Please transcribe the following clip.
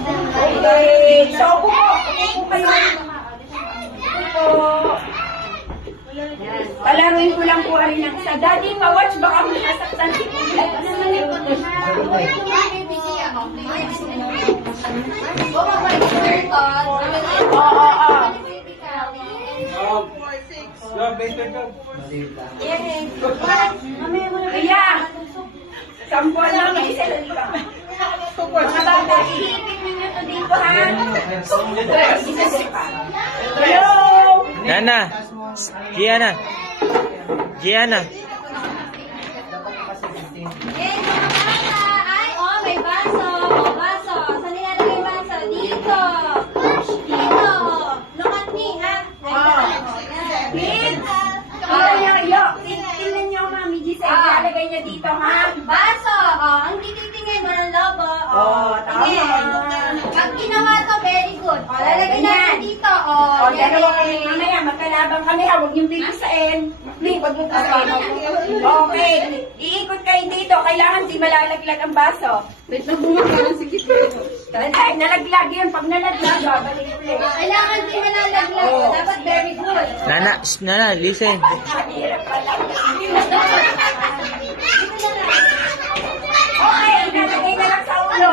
Okay. So, upo kayo. Upo. Palaruin ko lang po rin ang isa. Daddy, pa-watch baka masaktan si Kuya. Kaya, sampuan lang may isa lang ka. Mga bata, ihipin ninyo to dito, ha? Hello! Nana, Gianna. Gianna. Ay, oh, may baso. Oh, baso. Saan nilalagay yung baso? Dito. Dito. Look at me, ha? Kids! Tingnan niyo, Mami Giselle. Ilalagay niya dito, ha? Baso. Oh, ang titingin mo ng lobo. Oh, tama. Sige. Pag ginawa to, very good. Oh, lalagay natin dito. Oh, O, dalawa kami mamaya. Magkalabang kami, ha? Huwag niyong bibisain. Huwag niyong bibisain. Okay. Iikot kayo dito. Kailangan di malalaglag ang baso. Ay, nalaglag yun. Pag nalaglag, babalik ulit. Kailangan di malalaglag. Dapat very good. Nana, Nana, listen. Hirap pala. Okay, ilalagay na lang sa ulo.